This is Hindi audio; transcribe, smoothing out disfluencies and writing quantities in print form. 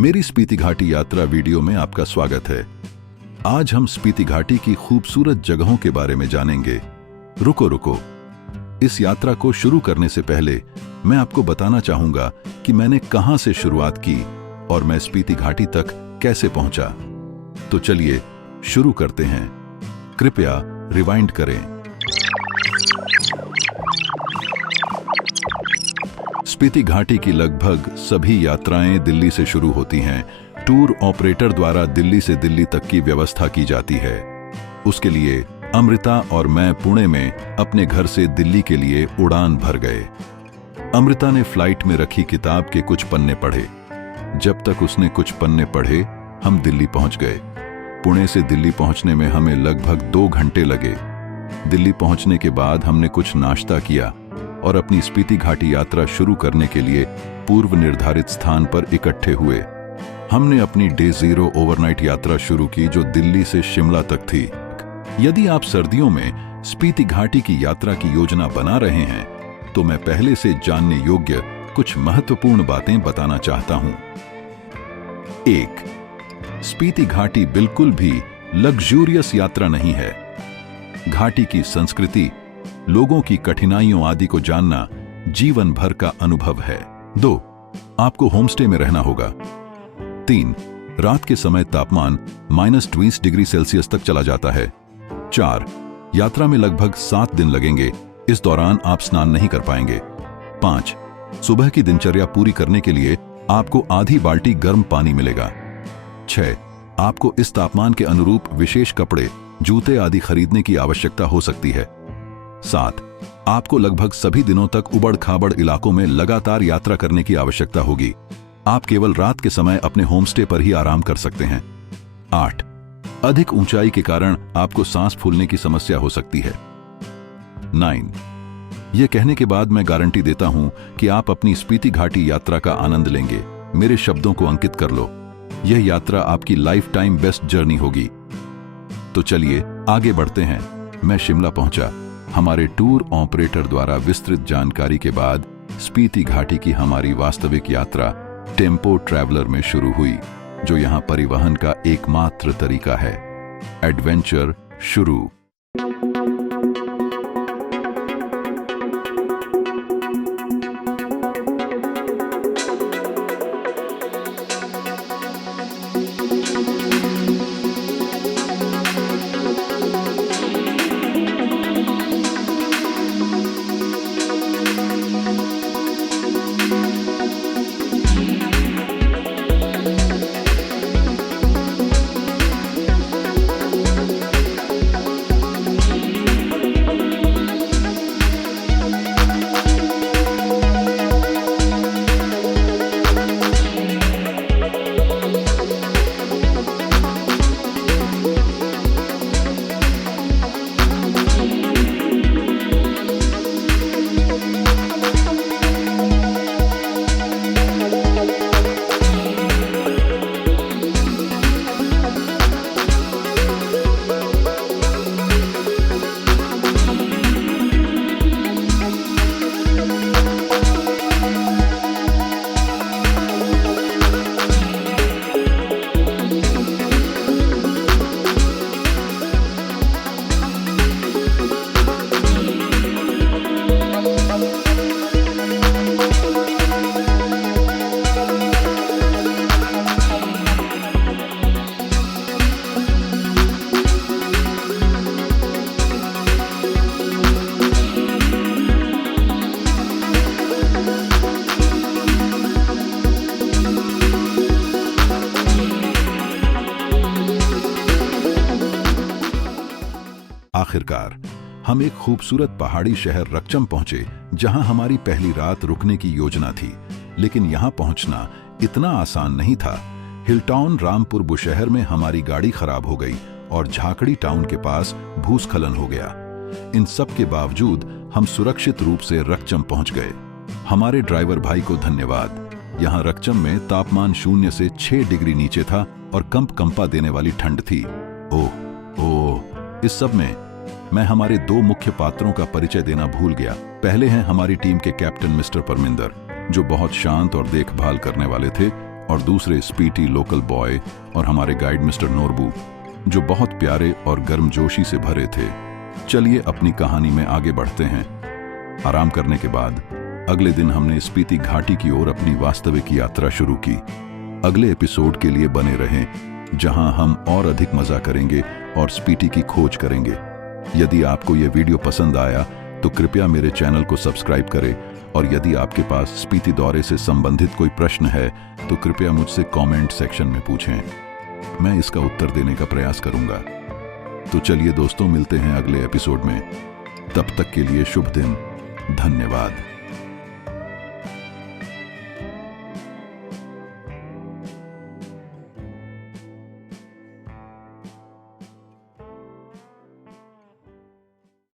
मेरी स्पीति घाटी यात्रा वीडियो में आपका स्वागत है। आज हम स्पीति घाटी की खूबसूरत जगहों के बारे में जानेंगे। रुको, इस यात्रा को शुरू करने से पहले मैं आपको बताना चाहूंगा कि मैंने कहां से शुरुआत की और मैं स्पीति घाटी तक कैसे पहुंचा। तो चलिए शुरू करते हैं। कृपया रिवाइंड करें। स्पीति घाटी की लगभग सभी यात्राएं दिल्ली से शुरू होती हैं। टूर ऑपरेटर द्वारा दिल्ली से दिल्ली तक की व्यवस्था की जाती है। उसके लिए अमृता और मैं पुणे में अपने घर से दिल्ली के लिए उड़ान भर गए। अमृता ने फ्लाइट में रखी किताब के कुछ पन्ने पढ़े। जब तक उसने कुछ पन्ने पढ़े, हम दिल्ली पहुंच गए। पुणे से दिल्ली पहुंचने में हमें लगभग 2 घंटे लगे। दिल्ली पहुंचने के बाद हमने कुछ नाश्ता किया और अपनी स्पीति घाटी यात्रा शुरू करने के लिए पूर्व निर्धारित स्थान पर इकट्ठे हुए। हमने अपनी डे 0 ओवरनाइट यात्रा शुरू की जो दिल्ली से शिमला तक थी। यदि आप सर्दियों में स्पीति घाटी की यात्रा की योजना बना रहे हैं तो मैं पहले से जानने योग्य कुछ महत्वपूर्ण बातें बताना चाहता हूं। 1. स्पीति घाटी बिल्कुल भी लग्जूरियस यात्रा नहीं है। घाटी की संस्कृति, लोगों की कठिनाइयों आदि को जानना जीवन भर का अनुभव है। 2. आपको होमस्टे में रहना होगा। 3. रात के समय तापमान -20 डिग्री सेल्सियस तक चला जाता है। 4. यात्रा में लगभग 7 दिन लगेंगे। इस दौरान आप स्नान नहीं कर पाएंगे। 5. सुबह की दिनचर्या पूरी करने के लिए आपको आधी बाल्टी गर्म पानी मिलेगा। 6. आपको इस तापमान के अनुरूप विशेष कपड़े, जूते आदि खरीदने की आवश्यकता हो सकती है। 7. आपको लगभग सभी दिनों तक उबड़-खाबड़ इलाकों में लगातार यात्रा करने की आवश्यकता होगी। आप केवल रात के समय अपने होमस्टे पर ही आराम कर सकते हैं। 8. अधिक ऊंचाई के कारण आपको सांस फूलने की समस्या हो सकती है। 9. यह कहने के बाद मैं गारंटी देता हूं कि आप अपनी स्पीति घाटी यात्रा का आनंद लेंगे। मेरे शब्दों को अंकित कर लो, यह यात्रा आपकी लाइफ टाइम बेस्ट जर्नी होगी। तो चलिए आगे बढ़ते हैं। मैं शिमला पहुंचा। हमारे टूर ऑपरेटर द्वारा विस्तृत जानकारी के बाद स्पीति घाटी की हमारी वास्तविक यात्रा टेम्पो ट्रैवलर में शुरू हुई, जो यहां परिवहन का एकमात्र तरीका है। एडवेंचर शुरू। आखिरकार हम एक खूबसूरत पहाड़ी शहर रकचम पहुंचे, जहां हमारी पहली रात रुकने की योजना थी। लेकिन यहां पहुंचना इतना आसान नहीं था। हिलटाउन रामपुर बुशहर में हमारी गाड़ी खराब हो गई और झाकड़ी टाउन के पास भूस्खलन हो गया। इन सब के बावजूद हम सुरक्षित रूप से रकचम पहुंच गए। हमारे ड्राइवर भाई को धन्यवाद। यहाँ रकचम में तापमान 0 से 6 डिग्री नीचे था और कंपा देने वाली ठंड थी। ओह, इस सब में मैं हमारे 2 मुख्य पात्रों का परिचय देना भूल गया। पहले हैं हमारी टीम के कैप्टन मिस्टर परमिंदर, जो बहुत शांत और देखभाल करने वाले थे, और दूसरे स्पीटी लोकल बॉय और हमारे गाइड मिस्टर नोरबू, जो बहुत प्यारे और गर्मजोशी से भरे थे। चलिए अपनी कहानी में आगे बढ़ते हैं। आराम करने के बाद अगले दिन हमने स्पीति घाटी की ओर अपनी वास्तविक यात्रा शुरू की। अगले एपिसोड के लिए बने रहें, जहां हम और अधिक मजा करेंगे और स्पीति की खोज करेंगे। यदि आपको यह वीडियो पसंद आया तो कृपया मेरे चैनल को सब्सक्राइब करें, और यदि आपके पास स्पीति दौरे से संबंधित कोई प्रश्न है तो कृपया मुझसे कमेंट सेक्शन में पूछें। मैं इसका उत्तर देने का प्रयास करूंगा। तो चलिए दोस्तों, मिलते हैं अगले एपिसोड में। तब तक के लिए शुभ दिन। धन्यवाद।